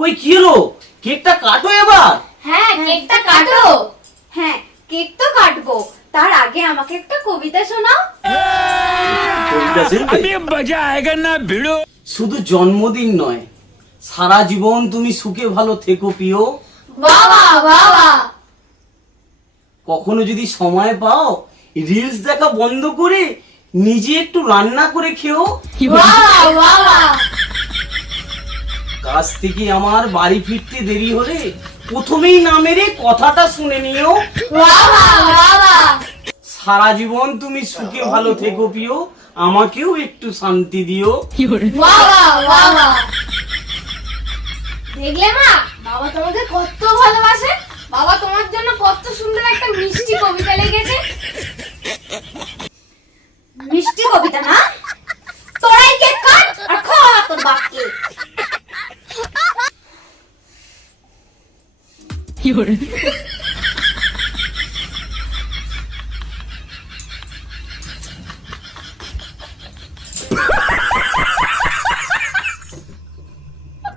কই কি হলো? কেকটা কাটো এবার। হ্যাঁ, কেকটা কাটো। হ্যাঁ, কেক তো কাটবো, তার আগে আমাকে একটা কবিতা শোনাও। কবিতা শুনবে? अभी मजा आएगा ना भिड़ो। শুধু জন্মদিন নয়, সারা জীবন তুমি সুখে ভালো থেকো প্রিয়। বাবা বাবা। কখনো যদি সময় পাও, রিলস দেখা বন্ধ করে নিজে একটু রান্না করে খেও। বাবা বাবা। কাজ থেকে আমার বাড়ি ফিরতে দেরি হলে প্রথমেই না মেরে কথাটা শুনে নিও। বাবা বাবা। সারা জীবন তুমি সুখে ভালো থেকো প্রিয়, আমাকেও একটু শান্তি দিও। বাবা বাবা। দেখলে মা, বাবা তোমাকে কত ভালোবাসে। বাবা তোমার জন্য কত সুন্দর একটা মিষ্টি কবিতা লিখেছে। মিষ্টি কবিতা না, তোরাই কেক কাট আর খা তোর বাপকে।